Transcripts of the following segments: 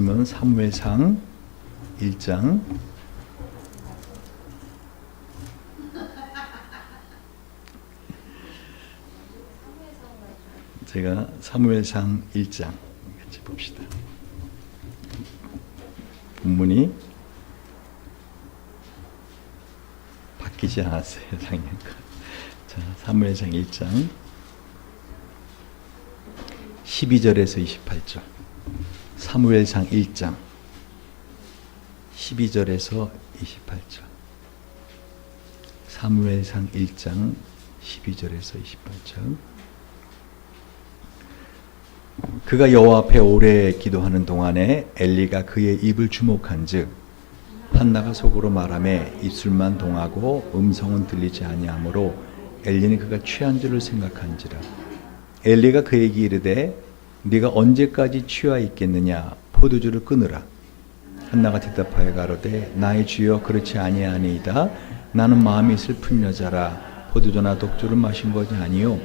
말씀은 사무엘상 1장 제가 사무엘상 1장 같이 봅시다. 본문이 바뀌지 않았어요. 작년과. 자, 사무엘상 1장 12절에서 28절. 사무엘상 1장 12절에서 28절. 사무엘상 1장 12절에서 28절. 그가 여호와 앞에 오래 기도하는 동안에 엘리가 그의 입을 주목한즉 한나가 속으로 말하매 입술만 동하고 음성은 들리지 아니하므로 엘리는 그가 취한 줄을 생각한지라. 엘리가 그에게 이르되 네가 언제까지 취하 있겠느냐 포도주를 끊으라. 한나가 대답하여 가로되 나의 주여 그렇지 아니하니이다. 나는 마음이 슬픈 여자라 포도주나 독주를 마신 것이 아니요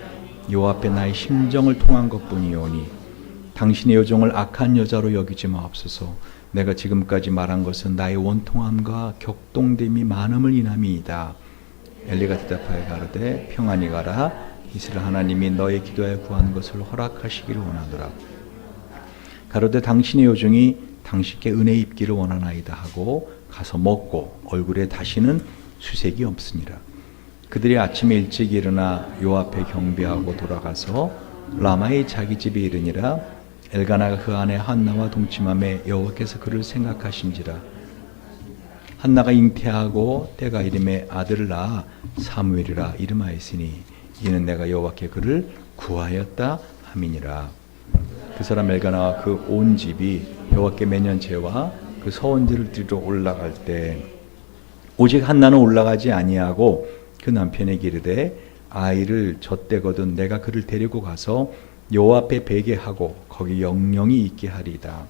여호와 앞에 나의 심정을 통한 것뿐이오니 당신의 여종을 악한 여자로 여기지 마옵소서. 내가 지금까지 말한 것은 나의 원통함과 격동됨이 많음을 인함이이다. 엘리가 대답하여 가로되 평안히 가라. 이스라엘 하나님이 너의 기도하여 구한 것을 허락하시기를 원하노라. 가로되 당신의 여종이 당신께 은혜 입기를 원하나이다 하고 가서 먹고 얼굴에 다시는 수색이 없으니라. 그들이 아침에 일찍 일어나 여호와 앞에 경배하고 돌아가서 라마의 자기 집에 이르니라. 엘가나가 그 안에 한나와 동침함에 여호와께서 그를 생각하신지라. 한나가 잉태하고 때가 이름에 아들을 낳아 사무엘이라 이름하였으니 이는 내가 여호와께 그를 구하였다 함이니라. 그 사람 엘가나와 그 온 집이 여호와께 매년 제와 그 서원제를 드리러 올라갈 때 오직 한나는 올라가지 아니하고 그 남편에게 이르되 아이를 젖대거든 내가 그를 데리고 가서 여호와 앞에 베게하고 거기 영영이 있게 하리이다.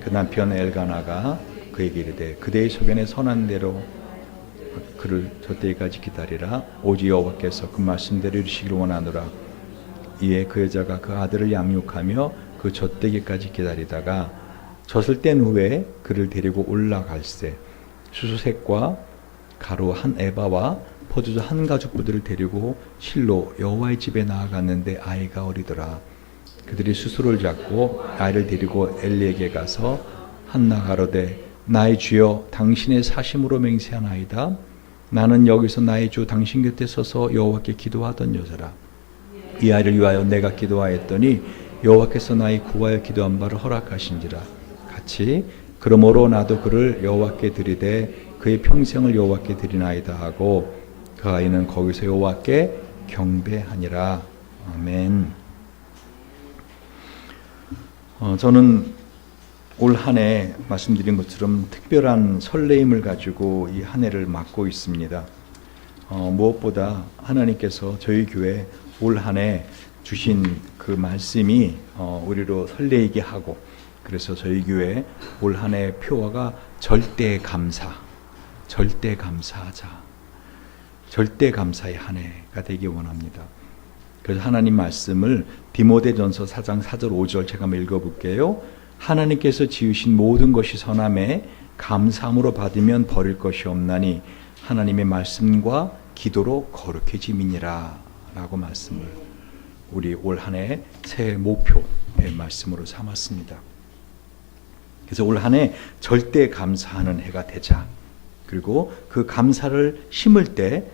그 남편 엘가나가 그에게 이르되 그대의 소견에 선한 대로 그를 젖대기까지 기다리라. 오직 여호와께서 그 말씀대로 이루시기를 원하노라. 이에 그 여자가 그 아들을 양육하며 그 젖대기까지 기다리다가 젖을 뗀 후에 그를 데리고 올라갈새 수수색과 가루 한 에바와 포도주 한 가죽부들을 데리고 실로 여호와의 집에 나아갔는데 아이가 어리더라. 그들이 수수를 잡고 아이를 데리고 엘리에게 가서 한나 가로되 나의 주여 당신의 사심으로 맹세하나이다. 나는 여기서 나의 주 당신 곁에 서서 여호와께 기도하던 여자라. 이 아이를 위하여 내가 기도하였더니 여호와께서 나의 구하여 기도한 바를 허락하신지라. 같이 그러므로 나도 그를 여호와께 드리되 그의 평생을 여호와께 드리나이다 하고 그 아이는 거기서 여호와께 경배하니라. 아멘. 저는 올 한 해 말씀드린 것처럼 특별한 설레임을 가지고 이 한 해를 맞고 있습니다. 무엇보다 하나님께서 저희 교회 올 한 해 주신 그 말씀이 우리로 설레이게 하고 그래서 저희 교회 올 한 해 표어가 절대 감사, 절대 감사하자. 절대 감사의 한 해가 되기 원합니다. 그래서 하나님 말씀을 디모데전서 4장 4절 5절 제가 한번 읽어볼게요. 하나님께서 지으신 모든 것이 선함에 감사함으로 받으면 버릴 것이 없나니 하나님의 말씀과 기도로 거룩해짐이니라 라고 말씀을 우리 올 한 해 새해 목표의 말씀으로 삼았습니다. 그래서 올 한 해 절대 감사하는 해가 되자. 그리고 그 감사를 심을 때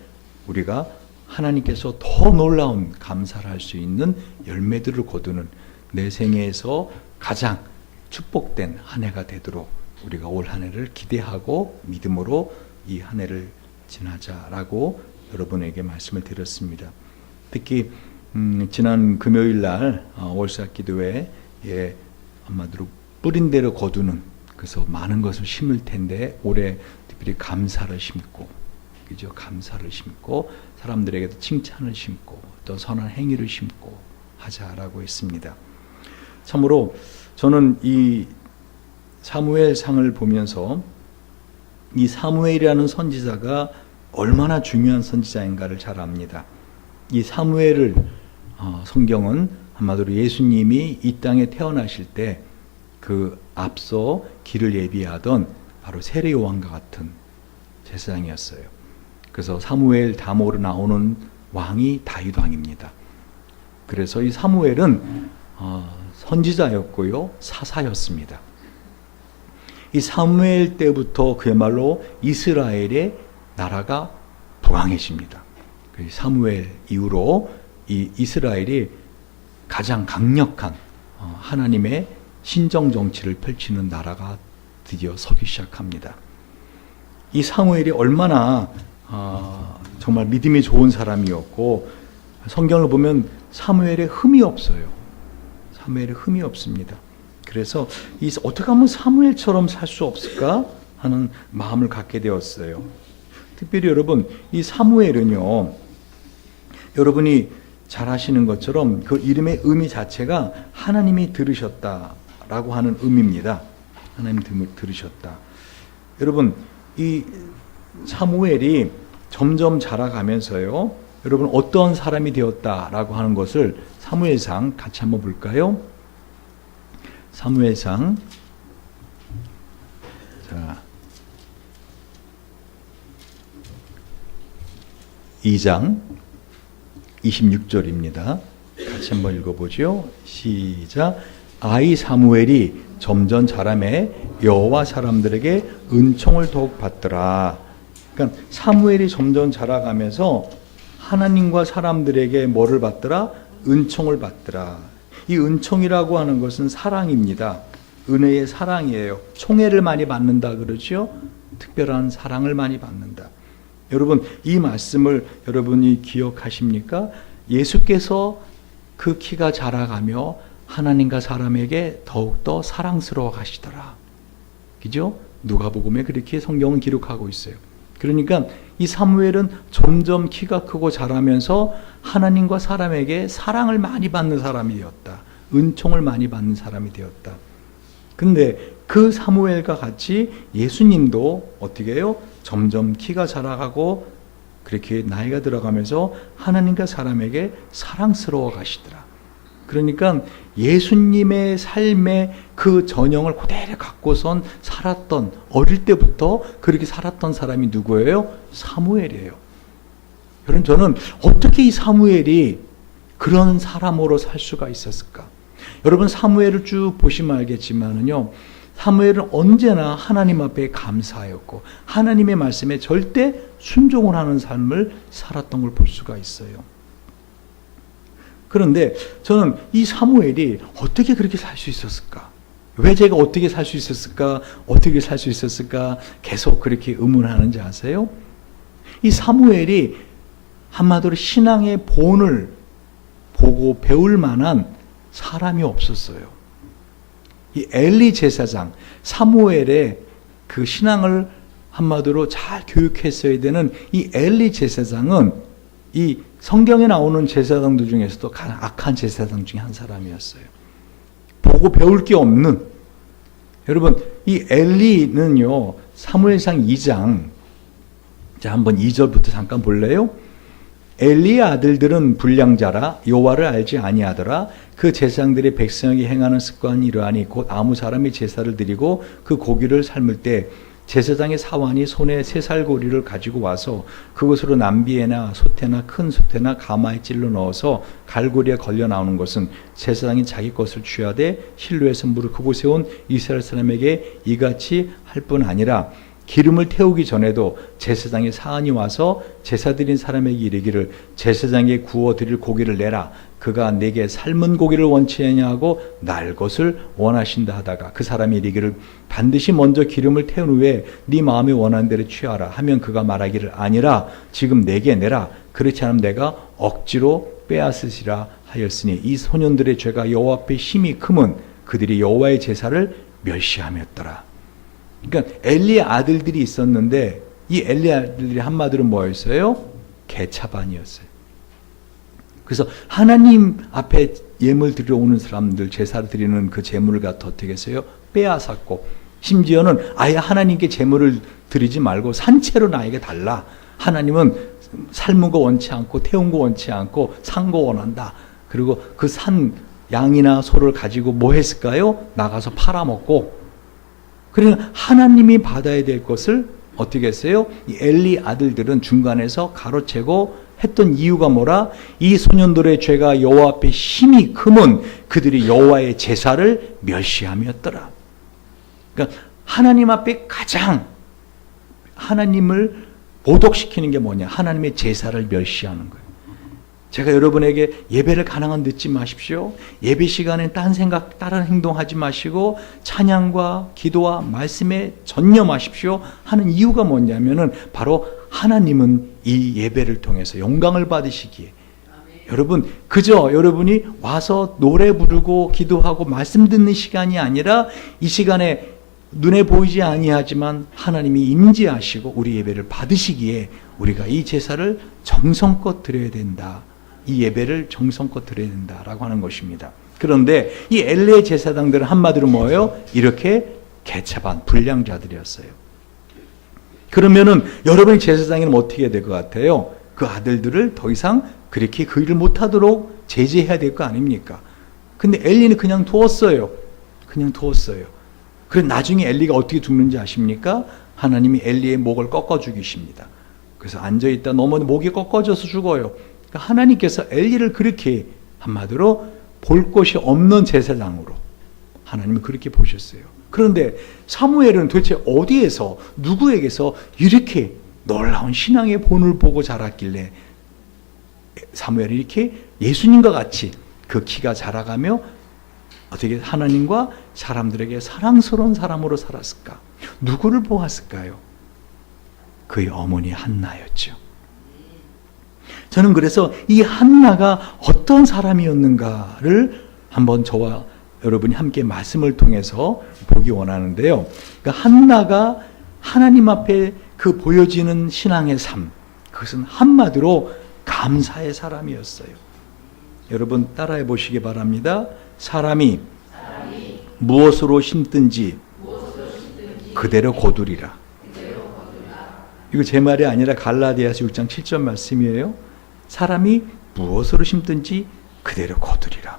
우리가 하나님께서 더 놀라운 감사를 할 수 있는 열매들을 거두는 내 생애에서 가장 축복된 한 해가 되도록 우리가 올 한 해를 기대하고 믿음으로 이 한 해를 지나자라고 여러분에게 말씀을 드렸습니다. 특히 지난 금요일 날 월삭기도회에 한마디로 뿌린 대로 거두는 그래서 많은 것을 심을 텐데 올해 특별히 감사를 심고 그죠? 감사를 심고 사람들에게도 칭찬을 심고 또 선한 행위를 심고 하자라고 했습니다. 참으로 저는 이 사무엘상을 보면서 이 사무엘이라는 선지자가 얼마나 중요한 선지자인가를 잘 압니다. 이 사무엘을 성경은 한마디로 예수님이 이 땅에 태어나실 때 그 앞서 길을 예비하던 바로 세례 요한과 같은 제사장이었어요. 그래서 사무엘 다모로 나오는 왕이 다윗 왕입니다. 그래서 이 사무엘은 선지자였고요, 사사였습니다. 이 사무엘 때부터 그야말로 이스라엘의 나라가 부강해집니다. 사무엘 이후로 이 이스라엘이 가장 강력한 하나님의 신정 정치를 펼치는 나라가 드디어 서기 시작합니다. 이 사무엘이 얼마나 정말 믿음이 좋은 사람이었고, 성경을 보면 사무엘의 흠이 없어요. 사무엘의 흠이 없습니다. 그래서 어떻게 하면 사무엘처럼 살 수 없을까 하는 마음을 갖게 되었어요. 특별히 여러분, 이 사무엘은요, 여러분이 잘 아시는 것처럼 그 이름의 의미 자체가 하나님이 들으셨다라고 하는 의미입니다. 하나님 들으셨다. 여러분, 이 사무엘이 점점 자라가면서요, 여러분 어떤 사람이 되었다라고 하는 것을 사무엘상 같이 한번 볼까요? 사무엘상 2장 26절입니다. 같이 한번 읽어보죠. 시작. 아이 사무엘이 점점 자라매 여호와 사람들에게 은총을 더욱 받더라. 그러니까 사무엘이 점점 자라가면서 하나님과 사람들에게 뭐를 받더라? 은총을 받더라. 이 은총이라고 하는 것은 사랑입니다. 은혜의 사랑이에요. 총애를 많이 받는다 그러죠? 특별한 사랑을 많이 받는다. 여러분, 이 말씀을 여러분이 기억하십니까? 예수께서 그 키가 자라가며 하나님과 사람에게 더욱더 사랑스러워 가시더라. 그죠? 누가복음에 그렇게 성경은 기록하고 있어요. 그러니까 이 사무엘은 점점 키가 크고 자라면서 하나님과 사람에게 사랑을 많이 받는 사람이 되었다. 은총을 많이 받는 사람이 되었다. 근데 그 사무엘과 같이 예수님도 어떻게 해요? 점점 키가 자라가고 그렇게 나이가 들어가면서 하나님과 사람에게 사랑스러워 가시더라. 그러니까 예수님의 삶의 그 전형을 그대로 갖고선 살았던, 어릴 때부터 그렇게 살았던 사람이 누구예요? 사무엘이에요. 여러분, 저는 어떻게 이 사무엘이 그런 사람으로 살 수가 있었을까? 여러분, 사무엘을 쭉 보시면 알겠지만은요, 사무엘은 언제나 하나님 앞에 감사하였고 하나님의 말씀에 절대 순종을 하는 삶을 살았던 걸 볼 수가 있어요. 그런데 저는 이 사무엘이 어떻게 그렇게 살 수 있었을까? 왜 제가 어떻게 살 수 있었을까? 어떻게 살 수 있었을까? 계속 그렇게 의문하는지 아세요? 이 사무엘이 한마디로 신앙의 본을 보고 배울 만한 사람이 없었어요. 이 엘리 제사장, 사무엘의 그 신앙을 한마디로 잘 교육했어야 되는 이 엘리 제사장은 이 성경에 나오는 제사장들 중에서도 가장 악한 제사장 중에 한 사람이었어요. 보고 배울 게 없는. 여러분, 이 엘리는요, 사무엘상 2장, 자, 한번 2절부터 잠깐 볼래요? 엘리의 아들들은 불량자라 여호와를 알지 아니하더라. 그 제사장들이 백성에게 행하는 습관이 이러하니 곧 아무 사람이 제사를 드리고 그 고기를 삶을 때 제사장의 사환이 손에 새살고리를 가지고 와서 그것으로 남비에나 소태나 큰 소태나 가마에 찔러 넣어서 갈고리에 걸려 나오는 것은 제사장이 자기 것을 취하되 실로에서 무릎 그곳에 온 이스라엘 사람에게 이같이 할 뿐 아니라 기름을 태우기 전에도 제사장의 사환이 와서 제사 드린 사람에게 이르기를 제사장에게 구워 드릴 고기를 내라. 그가 내게 삶은 고기를 원치 아니하고 날 것을 원하신다 하다가 그 사람이 이르기를 반드시 먼저 기름을 태운 후에 네 마음에 원하는 대로 취하라 하면 그가 말하기를 아니라 지금 내게 내라. 그렇지 않으면 내가 억지로 빼앗으시라 하였으니 이 소년들의 죄가 여호와 앞에 심히 크면 그들이 여호와의 제사를 멸시함이었더라. 그러니까 엘리의 아들들이 있었는데 이 엘리의 아들들이 한마디로 뭐였어요? 개차반이었어요. 그래서 하나님 앞에 예물 드려오는 사람들, 제사를 드리는 그 제물을 갖다 어떻게 했어요? 빼앗았고 심지어는 아예 하나님께 제물을 드리지 말고 산채로 나에게 달라. 하나님은 삶은 거 원치 않고 태운 거 원치 않고 산 거 원한다. 그리고 그 산 양이나 소를 가지고 뭐 했을까요? 나가서 팔아먹고 그러니까 하나님이 받아야 될 것을 어떻게 했어요? 이 엘리 아들들은 중간에서 가로채고 했던 이유가 뭐라? 이 소년들의 죄가 여호와 앞에 심히 크면 그들이 여호와의 제사를 멸시함이었더라. 그러니까 하나님 앞에 가장 하나님을 모독시키는 게 뭐냐? 하나님의 제사를 멸시하는 거예요. 제가 여러분에게 예배를 가능한 늦지 마십시오. 예배 시간에 딴 생각, 다른 행동하지 마시고 찬양과 기도와 말씀에 전념하십시오 하는 이유가 뭐냐면은 바로 하나님은 이 예배를 통해서 영광을 받으시기에 여러분 그저 여러분이 와서 노래 부르고 기도하고 말씀 듣는 시간이 아니라 이 시간에 눈에 보이지 아니하지만 하나님이 임재하시고 우리 예배를 받으시기에 우리가 이 제사를 정성껏 드려야 된다. 이 예배를 정성껏 드려야 된다라고 하는 것입니다. 그런데 이 엘레 제사장들은 한마디로 뭐예요? 이렇게 개차반 불량자들이었어요. 그러면은 여러분의 제사장에는 어떻게 해야 될 것 같아요? 그 아들들을 더 이상 그렇게 그 일을 못하도록 제재해야 될 거 아닙니까? 근데 엘리는 그냥 두었어요. 그냥 두었어요. 그래서 나중에 엘리가 어떻게 죽는지 아십니까? 하나님이 엘리의 목을 꺾어 죽이십니다. 그래서 앉아있다 넘어 목이 꺾어져서 죽어요. 그러니까 하나님께서 엘리를 그렇게 한마디로 볼 곳이 없는 제사장으로 하나님은 그렇게 보셨어요. 그런데 사무엘은 도대체 어디에서 누구에게서 이렇게 놀라운 신앙의 본을 보고 자랐길래 사무엘이 이렇게 예수님과 같이 그 키가 자라가며 어떻게 하나님과 사람들에게 사랑스러운 사람으로 살았을까? 누구를 보았을까요? 그의 어머니 한나였죠. 저는 그래서 이 한나가 어떤 사람이었는가를 한번 저와 여러분이 함께 말씀을 통해서 보기 원하는데요. 그러니까 한나가 하나님 앞에 그 보여지는 신앙의 삶, 그것은 한마디로 감사의 사람이었어요. 여러분 따라해 보시기 바랍니다. 사람이 무엇으로 심든지 그대로 거두리라. 이거 제 말이 아니라 갈라디아서 6장 7절 말씀이에요. 사람이 무엇으로 심든지 그대로 거두리라.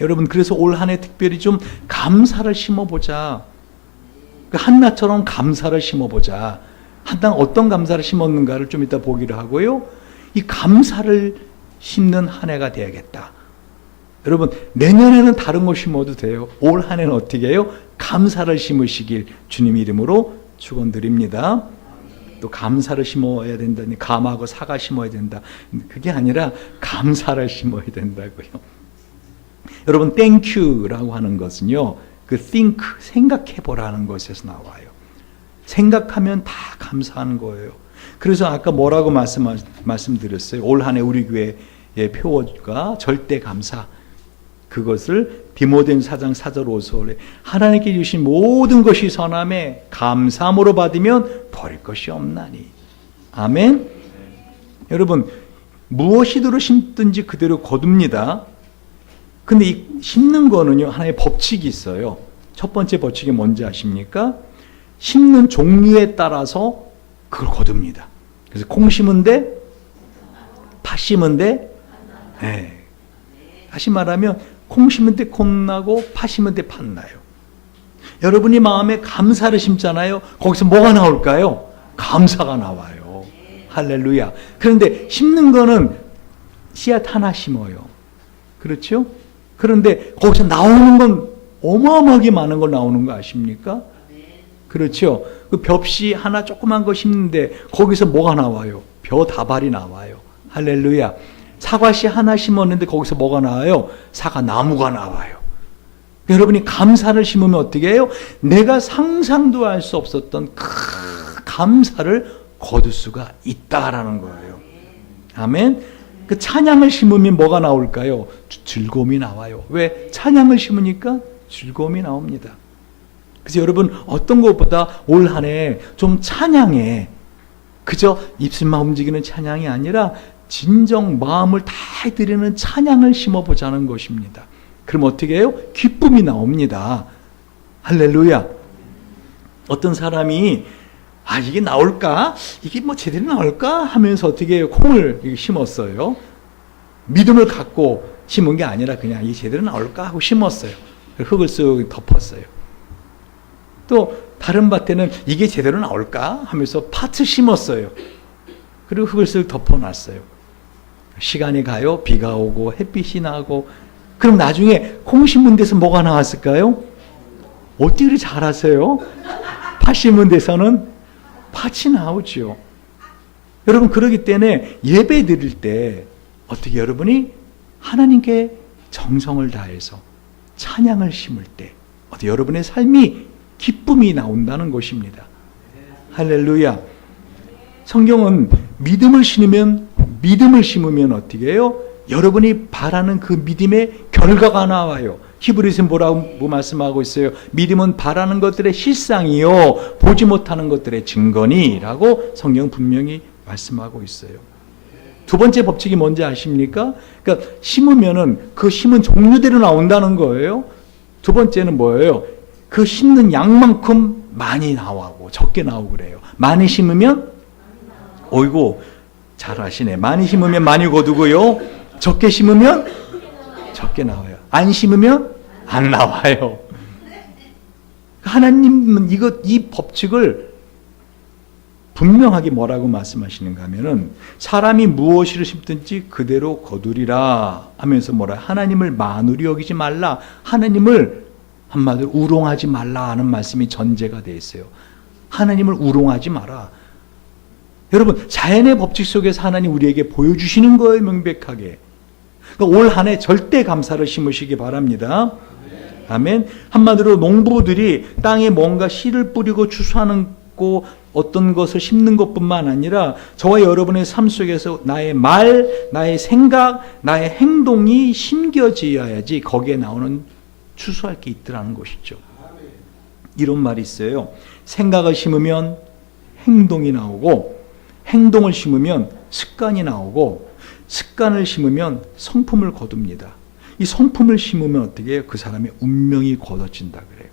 여러분 그래서 올 한 해 특별히 좀 감사를 심어보자. 한나처럼 감사를 심어보자. 한나 어떤 감사를 심었는가를 좀 이따 보기로 하고요. 이 감사를 심는 한 해가 되야겠다. 여러분 내년에는 다른 거 심어도 돼요. 올 한 해는 어떻게 해요? 감사를 심으시길 주님 이름으로 축원드립니다. 또 감사를 심어야 된다니 감하고 사과 심어야 된다. 그게 아니라 감사를 심어야 된다고요. 여러분 땡큐라고 하는 것은요. 그 think 생각해보라는 것에서 나와요. 생각하면 다 감사하는 거예요. 그래서 아까 뭐라고 말씀드렸어요. 올 한 해 우리 교회의 표어가 절대 감사. 그것을 디모데전서 4장 4절 5절에 하나님께 주신 모든 것이 선함에 감사함으로 받으면 버릴 것이 없나니. 아멘. 여러분 무엇이더러 심든지 그대로 거둡니다. 근데 이 심는 거는요 하나의 법칙이 있어요. 첫 번째 법칙이 뭔지 아십니까? 심는 종류에 따라서 그걸 거둡니다. 그래서 콩 심은 데, 팥 심은 데, 네. 다시 말하면 콩 심은 데 콩 나고 팥 심은 데 팥 나요. 여러분이 마음에 감사를 심잖아요. 거기서 뭐가 나올까요? 감사가 나와요. 할렐루야. 그런데 심는 거는 씨앗 하나 심어요. 그렇죠? 그런데 거기서 나오는 건 어마어마하게 많은 거 나오는 거 아십니까? 그렇죠? 그 벽씨 하나 조그만 거 심는데 거기서 뭐가 나와요? 벼 다발이 나와요. 할렐루야. 사과씨 하나 심었는데 거기서 뭐가 나와요? 사과 나무가 나와요. 여러분이 감사를 심으면 어떻게 해요? 내가 상상도 할 수 없었던 그 감사를 거둘 수가 있다라는 거예요. 아멘. 그 찬양을 심으면 뭐가 나올까요? 즐거움이 나와요. 왜? 찬양을 심으니까 즐거움이 나옵니다. 그래서 여러분 어떤 것보다 올 한 해 좀 찬양에 그저 입술만 움직이는 찬양이 아니라 진정 마음을 다 드리는 찬양을 심어보자는 것입니다. 그럼 어떻게 해요? 기쁨이 나옵니다. 할렐루야. 어떤 사람이 이게 나올까? 이게 뭐 제대로 나올까? 하면서 어떻게 해요? 콩을 심었어요. 믿음을 갖고 심은 게 아니라 그냥 이게 제대로 나올까? 하고 심었어요. 흙을 쓱 덮었어요. 또 다른 밭에는 이게 제대로 나올까 하면서 팥을 심었어요. 그리고 그것을 덮어놨어요. 시간이 가요. 비가 오고 햇빛이 나고. 그럼 나중에 콩 심은 데서 뭐가 나왔을까요? 어떻게 그렇게 잘하세요? 팥 심은 데서는 팥이 나오죠. 여러분, 그러기 때문에 예배 드릴 때 어떻게 여러분이 하나님께 정성을 다해서 찬양을 심을 때 어떻게 여러분의 삶이 기쁨이 나온다는 것입니다. 할렐루야. 성경은 믿음을 심으면 어떻게 해요? 여러분이 바라는 그 믿음의 결과가 나와요. 히브리서는 뭐라고 말씀하고 있어요? 믿음은 바라는 것들의 실상이요 보지 못하는 것들의 증거니라고 성경 분명히 말씀하고 있어요. 두 번째 법칙이 뭔지 아십니까? 그러니까 심으면은 그 심은 종류대로 나온다는 거예요. 두 번째는 뭐예요? 그 심는 양만큼 많이 나오고 적게 나오고 그래요. 많이 심으면 어이구 잘하시네. 많이 심으면 많이 거두고요. 적게 심으면 적게 나와요. 안 심으면 안 나와요. 하나님은 이 법칙을 분명하게 뭐라고 말씀하시는가 하면은 사람이 무엇을 심든지 그대로 거두리라 하면서 뭐라 하나님을 만으로 여기지 말라. 하나님을 한마디로 우롱하지 말라 하는 말씀이 전제가 되어 있어요. 하나님을 우롱하지 마라. 여러분, 자연의 법칙 속에서 하나님 우리에게 보여주시는 거예요, 명백하게. 그러니까 올 한 해 절대 감사를 심으시기 바랍니다. 아멘. 한마디로 농부들이 땅에 뭔가 씨를 뿌리고 추수하는 거 어떤 것을 심는 것뿐만 아니라 저와 여러분의 삶 속에서 나의 말, 나의 생각, 나의 행동이 심겨져야지 거기에 나오는 추수할 게 있더라는 것이죠. 이런 말이 있어요. 생각을 심으면 행동이 나오고 행동을 심으면 습관이 나오고 습관을 심으면 성품을 거둡니다. 이 성품을 심으면 어떻게 해요? 그 사람의 운명이 거둬진다 그래요.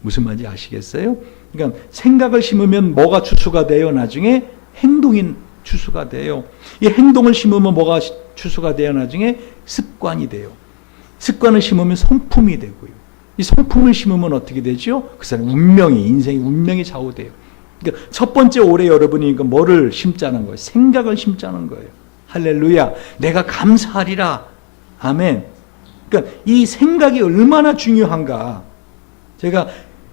무슨 말인지 아시겠어요? 그러니까 생각을 심으면 뭐가 추수가 돼요? 나중에 행동이 추수가 돼요. 이 행동을 심으면 뭐가 추수가 돼요? 나중에 습관이 돼요. 습관을 심으면 성품이 되고요. 이 성품을 심으면 어떻게 되죠? 그 사람 인생의 운명이 좌우돼요. 그러니까 첫 번째 올해 여러분이 뭐를 심자는 거예요? 생각을 심자는 거예요. 할렐루야. 내가 감사하리라. 아멘. 그러니까 이 생각이 얼마나 중요한가. 제가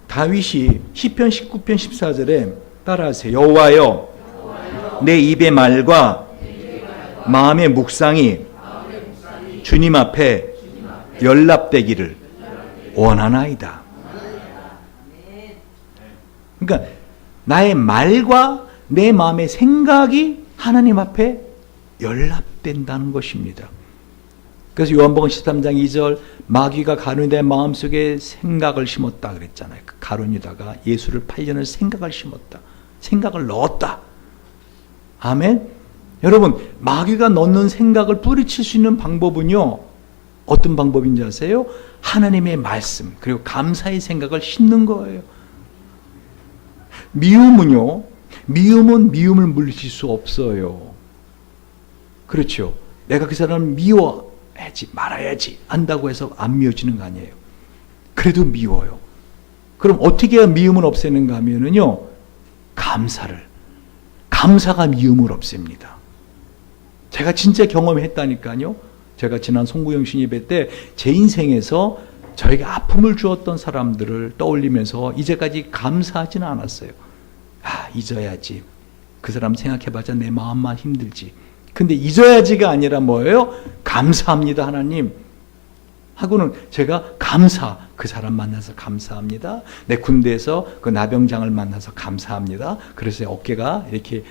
다윗이 시편 19편 14절에 따라하세요. 여호와여, 내 입의 말과 마음의 묵상이 주님 앞에 연락되기를 원하나이다. 그러니까 나의 말과 내 마음의 생각이 하나님 앞에 연락된다는 것입니다. 그래서 요한복음 13장 2절 마귀가 가룟유다의 마음속에 생각을 심었다 그랬잖아요. 그 가룟유다가 예수를 팔려는 생각을 심었다. 생각을 넣었다. 아멘. 여러분, 마귀가 넣는 생각을 뿌리칠 수 있는 방법은요, 어떤 방법인지 아세요? 하나님의 말씀 그리고 감사의 생각을 심는 거예요. 미움은 미움을 물리칠 수 없어요. 그렇죠. 내가 그 사람을 미워야지 말아야지 한다고 해서 안 미워지는 거 아니에요. 그래도 미워요. 그럼 어떻게 해야 미움을 없애는가 하면은요, 감사가 미움을 없앱니다. 제가 진짜 경험했다니까요. 제가 지난 송구영신 예배 때 제 인생에서 저에게 아픔을 주었던 사람들을 떠올리면서 이제까지 감사하지는 않았어요. 잊어야지. 그 사람 생각해봤자 내 마음만 힘들지. 근데 잊어야지가 아니라 뭐예요? 감사합니다, 하나님. 하고는 제가 그 사람 만나서 감사합니다. 내 군대에서 그 나병장을 만나서 감사합니다. 그래서 어깨가 이렇게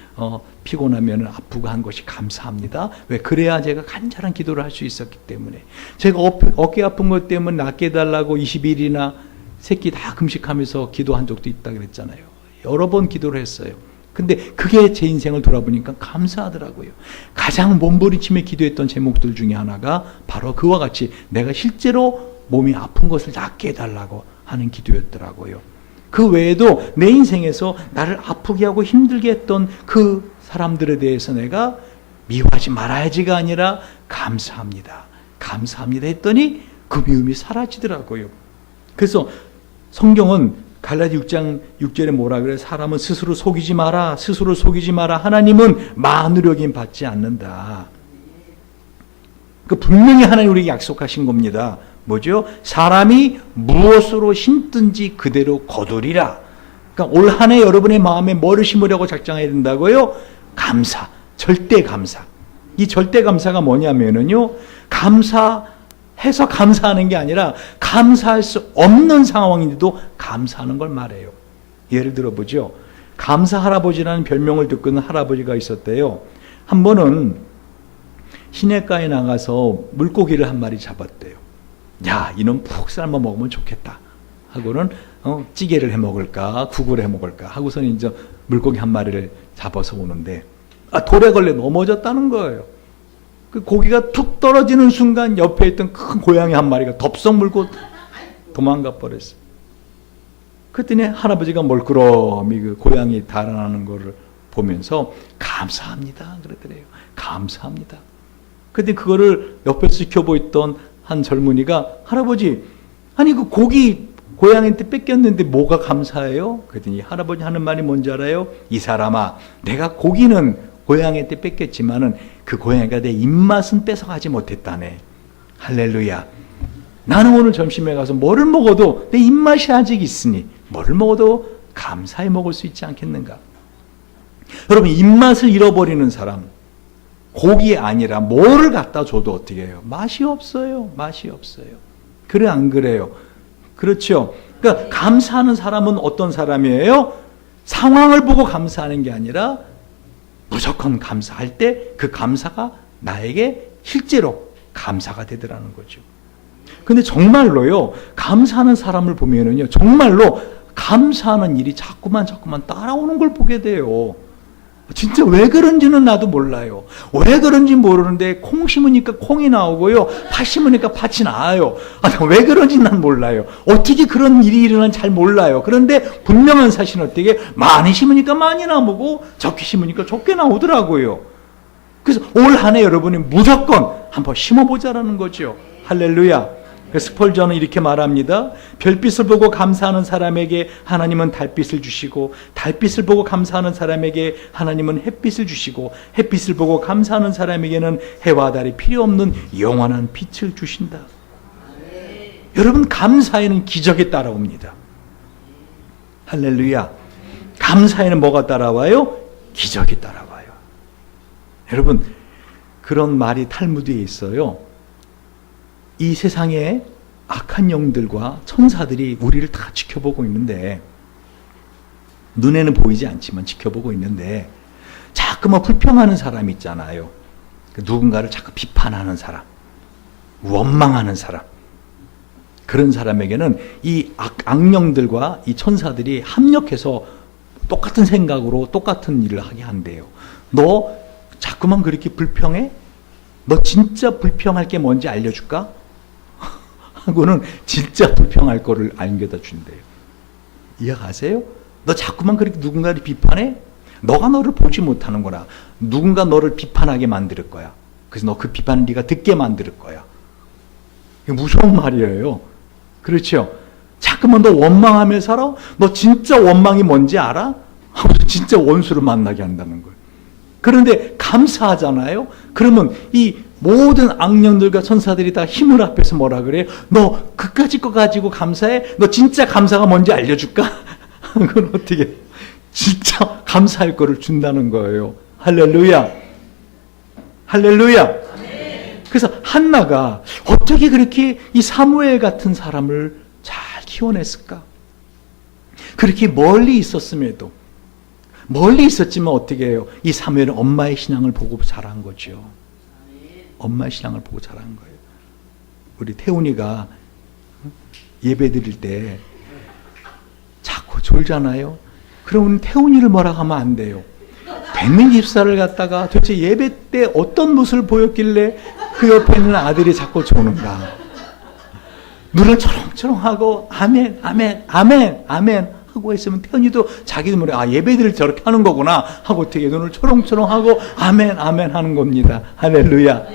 피곤하면 아프고 한 것이 감사합니다. 왜? 그래야 제가 간절한 기도를 할 수 있었기 때문에. 제가 어깨 아픈 것 때문에 낫게 해달라고 20일이나 새끼 다 금식하면서 기도한 적도 있다 그랬잖아요. 여러 번 기도를 했어요. 근데 그게 제 인생을 돌아보니까 감사하더라고요. 가장 몸부림치며 기도했던 제목들 중에 하나가 바로 그와 같이 내가 실제로 몸이 아픈 것을 낫게 해달라고 하는 기도였더라고요. 그 외에도 내 인생에서 나를 아프게 하고 힘들게 했던 그 사람들에 대해서 내가 미워하지 말아야지가 아니라 감사합니다 했더니 그 미움이 사라지더라고요. 그래서 성경은 갈라디 6장 6절에 뭐라 그래? 사람은 스스로 속이지 마라. 스스로 속이지 마라. 하나님은 만으로 여김 받지 않는다. 그 분명히 하나님 우리에게 약속하신 겁니다. 뭐죠? 사람이 무엇으로 심든지 그대로 거두리라. 그러니까 올 한 해 여러분의 마음에 뭐를 심으려고 작정해야 된다고요? 감사. 절대 감사. 이 절대 감사가 뭐냐면요. 감사해서 감사하는 게 아니라 감사할 수 없는 상황인데도 감사하는 걸 말해요. 예를 들어 보죠. 감사 할아버지라는 별명을 듣고 있는 할아버지가 있었대요. 한 번은 시내가에 나가서 물고기를 한 마리 잡았대요. 야, 이놈 푹 삶아 먹으면 좋겠다 하고는 찌개를 해 먹을까 국을 해 먹을까 하고서는 이제 물고기 한 마리를 잡아서 오는데 돌에 걸려 넘어졌다는 거예요. 그 고기가 툭 떨어지는 순간 옆에 있던 큰 고양이 한 마리가 덥석 물고 도망가 버렸어요. 그랬더니 할아버지가 멀끄러미 그 고양이 달아나는 거를 보면서 감사합니다 그러더래요. 감사합니다. 근데 그거를 옆에서 지켜보있던 한 젊은이가 할아버지 아니 그 고기 고양이한테 뺏겼는데 뭐가 감사해요? 그랬더니 할아버지 하는 말이 뭔지 알아요? 이 사람아, 내가 고기는 고양이한테 뺏겼지만은 그 고양이가 내 입맛은 뺏어가지 못했다네. 할렐루야. 나는 오늘 점심에 가서 뭐를 먹어도 내 입맛이 아직 있으니 뭐를 먹어도 감사히 먹을 수 있지 않겠는가? 여러분, 입맛을 잃어버리는 사람, 고기 아니라 뭐를 갖다 줘도 어떻게 해요? 맛이 없어요. 맛이 없어요. 그래 안 그래요? 그렇죠. 그러니까 감사하는 사람은 어떤 사람이에요? 상황을 보고 감사하는 게 아니라 무조건 감사할 때 그 감사가 나에게 실제로 감사가 되더라는 거죠. 근데 정말로요, 감사하는 사람을 보면은요, 정말로 감사하는 일이 자꾸만 따라오는 걸 보게 돼요. 진짜 왜 그런지는 나도 몰라요. 왜 그런지 모르는데 콩 심으니까 콩이 나오고요, 팥 심으니까 팥이 나와요. 왜 그런지 난 몰라요. 어떻게 그런 일이 일어나는지 잘 몰라요. 그런데 분명한 사실은 어떻게 많이 심으니까 많이 나오고 적게 심으니까 적게 나오더라고요. 그래서 올 한 해 여러분이 무조건 한번 심어보자라는 거죠. 할렐루야. 스펄전은 이렇게 말합니다. 별빛을 보고 감사하는 사람에게 하나님은 달빛을 주시고, 달빛을 보고 감사하는 사람에게 하나님은 햇빛을 주시고, 햇빛을 보고 감사하는 사람에게는 해와 달이 필요 없는 영원한 빛을 주신다. 여러분, 감사에는 기적이 따라옵니다. 할렐루야. 감사에는 뭐가 따라와요? 기적이 따라와요. 여러분, 그런 말이 탈무드에 있어요. 이 세상에 악한 영들과 천사들이 우리를 다 지켜보고 있는데, 눈에는 보이지 않지만 지켜보고 있는데, 자꾸만 불평하는 사람이 있잖아요. 누군가를 자꾸 비판하는 사람, 원망하는 사람. 그런 사람에게는 이 악령들과 이 천사들이 합력해서 똑같은 생각으로 똑같은 일을 하게 한대요. 너 자꾸만 그렇게 불평해? 너 진짜 불평할 게 뭔지 알려줄까? 하고는 진짜 불평할 거를 안겨다 준대요. 이해가세요? 너 자꾸만 그렇게 누군가를 비판해? 너가 너를 보지 못하는구나. 누군가 너를 비판하게 만들 거야. 그래서 너 그 비판을 네가 듣게 만들 거야. 이게 무서운 말이에요. 그렇죠? 자꾸만 너 원망하며 살아? 너 진짜 원망이 뭔지 알아? 하고서 진짜 원수를 만나게 한다는 거예요. 그런데 감사하잖아요? 그러면 이 모든 악령들과 천사들이 다 힘을 합해서 뭐라 그래요? 너 그까짓 거 가지고 감사해? 너 진짜 감사가 뭔지 알려줄까? 그건 어떻게 진짜 감사할 거를 준다는 거예요. 할렐루야. 할렐루야. 그래서 한나가 어떻게 그렇게 이 사무엘 같은 사람을 잘 키워냈을까? 그렇게 멀리 있었음에도, 멀리 있었지만 어떻게 해요? 이 사무엘은 엄마의 신앙을 보고 자란 거죠. 엄마의 신앙을 보고 자란 거예요. 우리 태훈이가 예배 드릴 때 자꾸 졸잖아요. 그러면 태훈이를 뭐라 하면 안 돼요. 백민 집사를 갖다가 도대체 예배 때 어떤 모습을 보였길래 그 옆에 있는 아들이 자꾸 조는가. 눈을 초롱초롱하고 아멘 아멘 아멘 아멘 하고 있으면 태훈이도 자기도 모르게 예배들을 저렇게 하는 거구나 하고 어떻게 눈을 초롱초롱하고 아멘 아멘 하는 겁니다. 할렐루야.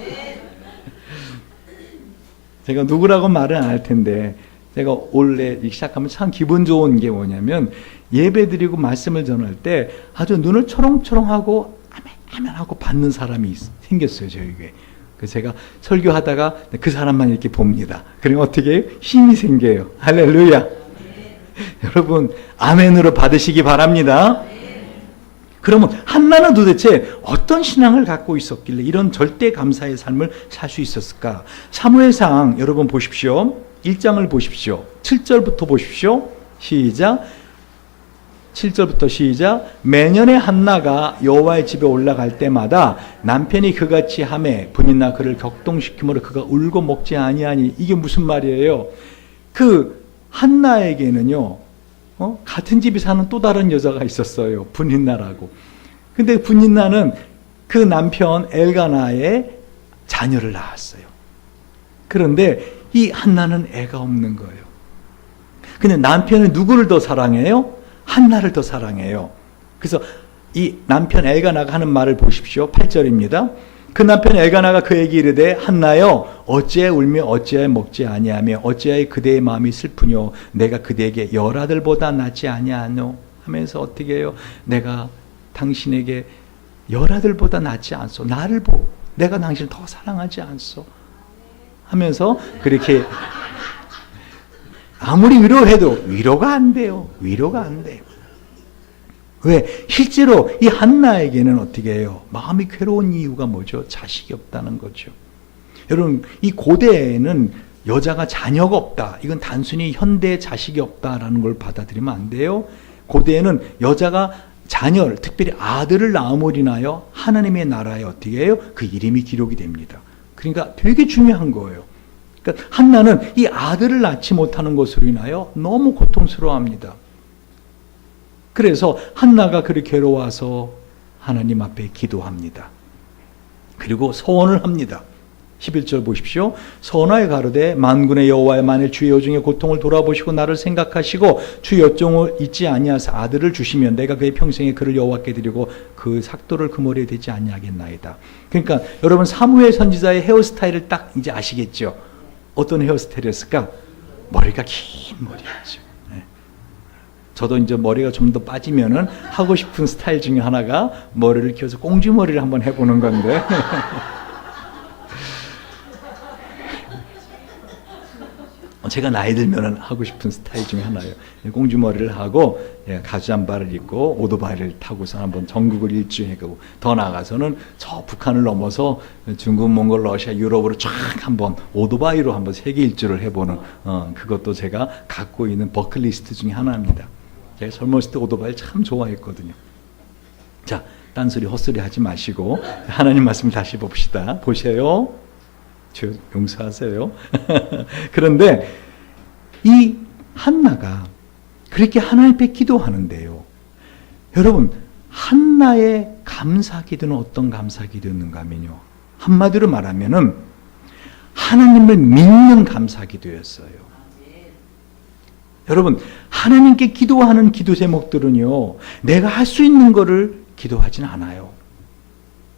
제가 누구라고 말은 안 할 텐데 제가 원래 시작하면 참 기분 좋은 게 뭐냐면 예배 드리고 말씀을 전할 때 아주 눈을 초롱초롱하고 아멘 하고 받는 사람이 생겼어요, 저에게. 그래서 제가 설교하다가 그 사람만 이렇게 봅니다. 그러면 어떻게 해요? 힘이 생겨요. 할렐루야. 여러분 아멘으로 받으시기 바랍니다. 그러면 한나는 도대체 어떤 신앙을 갖고 있었길래 이런 절대 감사의 삶을 살 수 있었을까? 사무엘상 여러분 보십시오. 1장을 보십시오. 7절부터 보십시오. 시작. 7절부터 시작. 매년에 한나가 여호와의 집에 올라갈 때마다 남편이 그같이 하매 분이나 그를 격동시키므로 그가 울고 먹지 아니하니. 이게 무슨 말이에요? 그 한나에게는요, 같은 집에 사는 또 다른 여자가 있었어요. 분인나라고. 근데 분인나는 그 남편 엘가나의 자녀를 낳았어요. 그런데 이 한나는 애가 없는 거예요. 근데 남편은 누구를 더 사랑해요? 한나를 더 사랑해요. 그래서 이 남편 엘가나가 하는 말을 보십시오. 8절입니다. 그 남편 엘가나가 그에게 이르되 한나여 어찌하여 울며 어찌하여 먹지 아니하며 어찌하여 그대의 마음이 슬프뇨 내가 그대에게 열아들보다 낫지 아니하노 하면서 어떻게 해요? 내가 당신에게 열아들보다 낫지 않소. 나를 보고 내가 당신을 더 사랑하지 않소 하면서 그렇게 아무리 위로해도 위로가 안 돼요. 위로가 안 돼요. 왜? 실제로 이 한나에게는 어떻게 해요? 마음이 괴로운 이유가 뭐죠? 자식이 없다는 거죠. 여러분, 이 고대에는 여자가 자녀가 없다. 이건 단순히 현대의 자식이 없다라는 걸 받아들이면 안 돼요. 고대에는 여자가 자녀를, 특별히 아들을 낳음으로 인하여 하나님의 나라에 어떻게 해요? 그 이름이 기록이 됩니다. 그러니까 되게 중요한 거예요. 그러니까 한나는 이 아들을 낳지 못하는 것으로 인하여 너무 고통스러워합니다. 그래서 한나가 그리 괴로워서 하나님 앞에 기도합니다. 그리고 소원을 합니다. 11절 보십시오. 소원하여 가로되 만군의 여호와여 만일 주의 여종의 고통을 돌아보시고 나를 생각하시고 주 여종을 잊지 아니하사 아들을 주시면 내가 그의 평생에 그를 여호와께 드리고 그 삭도를 그 머리에 대지 아니하겠나이다. 그러니까 여러분 사무엘 선지자의 헤어스타일을 딱 이제 아시겠죠? 어떤 헤어스타일이었을까? 머리가 긴 머리였죠. 네. 저도 이제 머리가 좀 더 빠지면은 하고 싶은 스타일 중에 하나가 머리를 키워서 꽁지머리를 한번 해보는 건데. 제가 나이 들면은 하고 싶은 스타일 중에 하나예요. 꽁지머리를 하고 가주잠바를 입고 오토바이를 타고서 한번 전국을 일주해가고 더 나아가서는 저 북한을 넘어서 중국, 몽골, 러시아, 유럽으로 쫙 한번 오토바이로 한번 세계 일주를 해보는 그것도 제가 갖고 있는 버킷리스트 중에 하나입니다. 제가 젊었을 때 오토바이를 참 좋아했거든요. 자, 딴소리 헛소리 하지 마시고 하나님 말씀 다시 봅시다. 보세요. 용서하세요. 그런데 이 한나가 그렇게 하나님 앞에 기도하는데요. 여러분, 한나의 감사 기도는 어떤 감사 기도였는가 하면요. 한마디로 말하면은 하나님을 믿는 감사 기도였어요. 여러분, 하나님께 기도하는 기도 제목들은요. 내가 할 수 있는 거를 기도하진 않아요.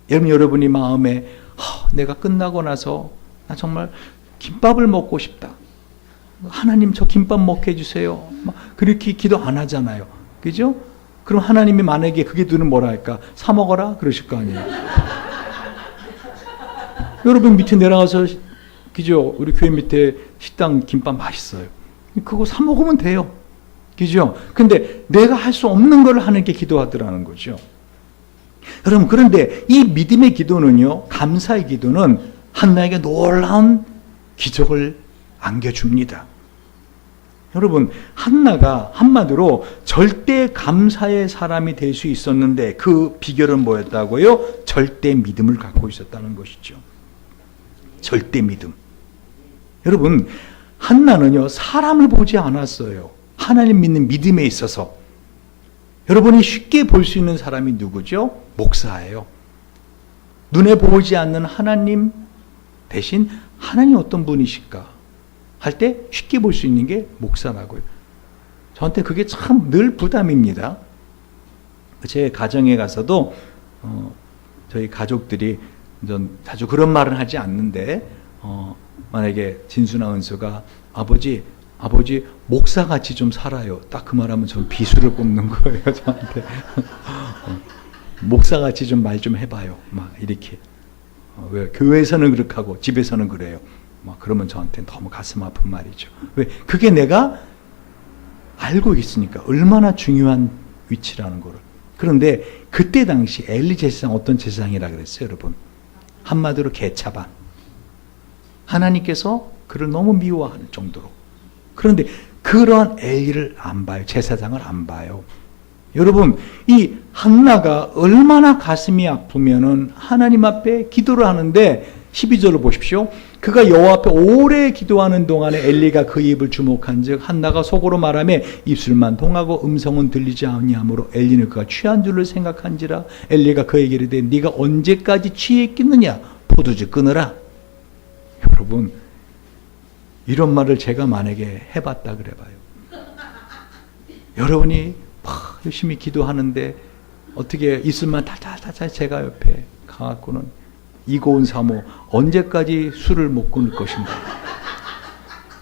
여러분이 마음에 내가 끝나고 나서 나 정말 김밥을 먹고 싶다. 하나님 저 김밥 먹게 해주세요. 그렇게 기도 안 하잖아요. 그죠? 그럼 하나님이 만약에 그 기도는 뭐라 할까? 사 먹어라? 그러실 거 아니에요. 여러분 밑에 내려가서 그죠? 우리 교회 밑에 식당 김밥 맛있어요. 그거 사 먹으면 돼요. 그죠? 근데 내가 할 수 없는 걸 하나님께 기도하더라는 거죠. 여러분, 그런데 이 믿음의 기도는요, 감사의 기도는 한나에게 놀라운 기적을 안겨줍니다. 여러분, 한나가 한마디로 절대 감사의 사람이 될 수 있었는데 그 비결은 뭐였다고요? 절대 믿음을 갖고 있었다는 것이죠. 절대 믿음. 여러분, 한나는요, 사람을 보지 않았어요. 하나님 믿는 믿음에 있어서. 여러분이 쉽게 볼 수 있는 사람이 누구죠? 목사예요. 눈에 보이지 않는 하나님 대신 하나님 어떤 분이실까 할 때 쉽게 볼 수 있는 게 목사라고요. 저한테 그게 참 늘 부담입니다. 제 가정에 가서도 저희 가족들이 전 자주 그런 말은 하지 않는데 만약에 진수나 은수가 아버지 아버지 목사같이 좀 살아요. 딱 그 말하면 전 비수를 꼽는 거예요, 저한테. 목사같이 좀 말 좀 해봐요. 막 이렇게. 왜 교회에서는 그렇게 하고 집에서는 그래요. 막 그러면 저한테는 너무 가슴 아픈 말이죠. 왜? 그게 내가 알고 있으니까 얼마나 중요한 위치라는 거를. 그런데 그때 당시 엘리 제사장 어떤 제사장이라 그랬어요, 여러분? 한마디로 개차반. 하나님께서 그를 너무 미워하는 정도로. 그런데 그런 엘리를 안 봐요. 제사장을 안 봐요. 여러분, 이 한나가 얼마나 가슴이 아프면은 하나님 앞에 기도를 하는데 12절을 보십시오. 그가 여호와 앞에 오래 기도하는 동안에 엘리가 그 입을 주목한즉 한나가 속으로 말하며 입술만 동하고 음성은 들리지 아니하므로 엘리는 그가 취한 줄을 생각한지라. 엘리가 그에게 이르되 네가 언제까지 취해 있겠느냐? 포도주 끊으라. 여러분, 이런 말을 제가 만약에 해봤다 그래봐요. 여러분이 막 열심히 기도하는데 어떻게 입술만 달달달달 제가 옆에 가갖고는 이고은 사모 언제까지 술을 못 끊을 것인가?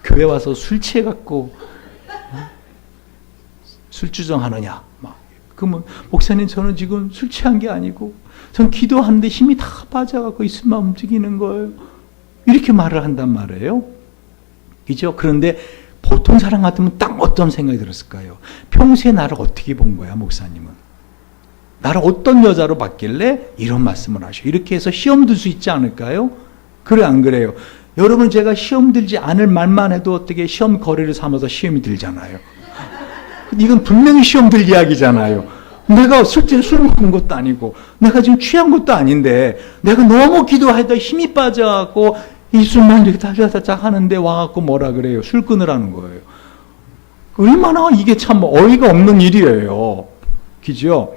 교회 와서 술 취해갖고 술주정하느냐? 막 그러면 목사님 저는 지금 술 취한 게 아니고 전 기도하는데 힘이 다 빠져갖고 입술만 움직이는 거예요. 이렇게 말을 한단 말이에요. 그죠? 그런데 보통 사람 같으면 딱 어떤 생각이 들었을까요? 평소에 나를 어떻게 본 거야, 목사님은? 나를 어떤 여자로 봤길래 이런 말씀을 하셔? 이렇게 해서 시험 들 수 있지 않을까요? 그래, 안 그래요? 여러분, 제가 시험 들지 않을 말만 해도 어떻게 시험 거리를 삼아서 시험이 들잖아요. 이건 분명히 시험 들 이야기잖아요. 내가 실제로 술 먹은 것도 아니고, 내가 지금 취한 것도 아닌데, 내가 너무 기도하다 힘이 빠져갖고, 입술만 이렇게 다자다작 하는데 와갖고 뭐라 그래요? 술 끊으라는 거예요. 얼마나 이게 참 어이가 없는 일이에요. 그죠?